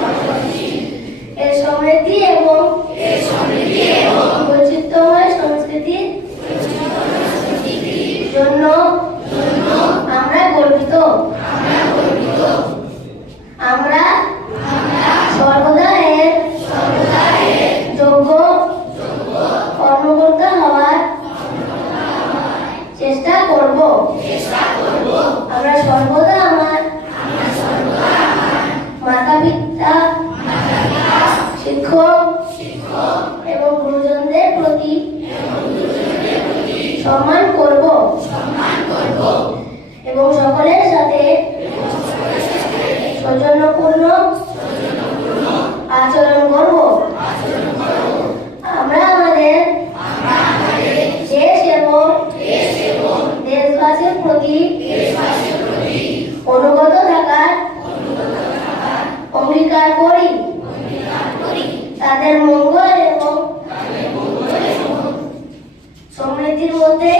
পাশাপাশি এর সমৃদ্ধি এবং বৈচিত্র্যময় সংস্কৃতির জন্য আমরা গর্বিত। আমরা সর্বদা এর যোগ্য কর্মকর্তা হওয়ার চেষ্টা করব। আমরা সর্বদা আমার মাতা পিতা, শিক্ষক এবং গুরুজনদের প্রতি সম্মান করব এবং সকলের সাথে সৌজন্যপূর্ণ আচরণ করব। আমরা আমাদের দেশ এবং দেশবাসীর প্রতি অনুগত থাকার অঙ্গীকার করি। তাদের মঙ্গল এবং সমৃদ্ধির মধ্যে